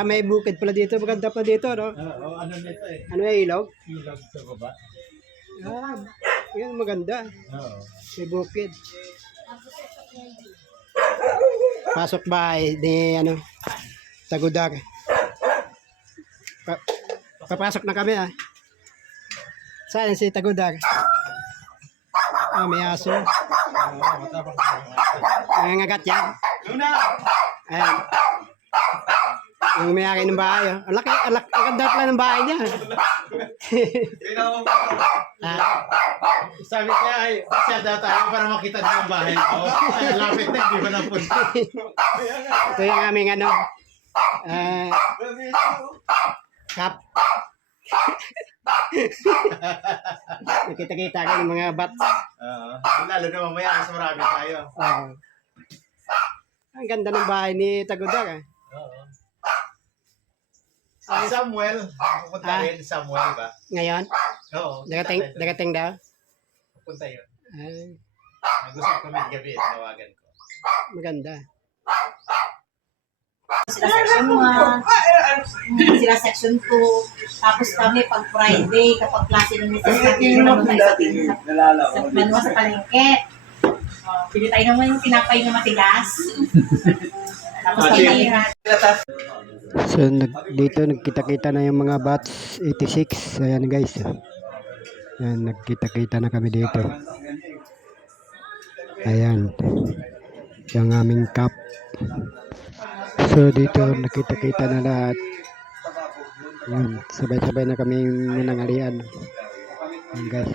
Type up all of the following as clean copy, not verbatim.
May bukid pala dito. Maganda pa dito, no? Oo, ano nito eh. Ano yung ilog? Ilog sa baba. Yan maganda. Oo. May bukid. Pasok bahay ni ano, Tagudag. Papasok na kami Saan si Tagudag? May aso. Matapang sa mga. Nangangagat yan. Luna! Ayan. Yung may-ari ng bahay. Ang laki, ang ganda pala ng bahay niya. Sabi niya ay siya daw tayo para makita niyo yung bahay ko. Ay, lapit na, hindi ba napunta? Ito yung aming ano, cup. Nakita-kita ka ng mga bats. Lalo na mamaya kasi marami tayo. Ang ganda ng bahay ni Tagudag. Oo. Si Samuel, pupunta rin Samuel ba? Ngayon? Oo. Dagating daw? Pupunta yun. Nag-usap kami gabi, tawagan ko. Maganda. Sila section 1, sila section 2, tapos kami pag Friday, kapag klase ng misis natin, naman tayo sa palengke. Pili tayo naman yung tinapay na matigas. Tapos pagkahiran. So dito nagkita-kita na yung mga bats 86. Ayan guys. Ayan, nagkita-kita na kami dito. Ayan. Yung aming cup. So dito nakita-kita na lahat. Ayan, sabay-sabay na kami nanangalian. Ayan guys.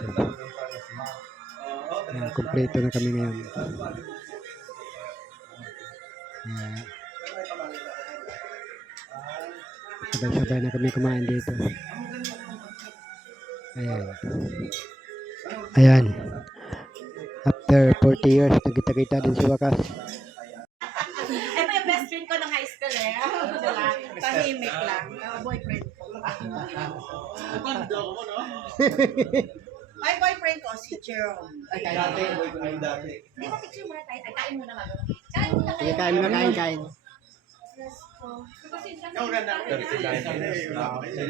Ayan, kompleto na kami ngayon. Ayan. Sabay-sabay na kami kumain dito. Ayan. After 40 years, nagkita-kita din sa wakas. Ito yung best friend ko ng high school tahimik lang. Boyfriend ko. Ay, boyfriend ko, si Jerome. Dati. Di ba picture muna tayo? Ay, kain muna mag. Kain muna tayo. Kain mo, kain.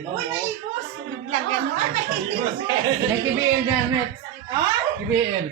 Uy, naibos! Biglang gano'n. Nag-IBL niya, Met. Ah? IBL.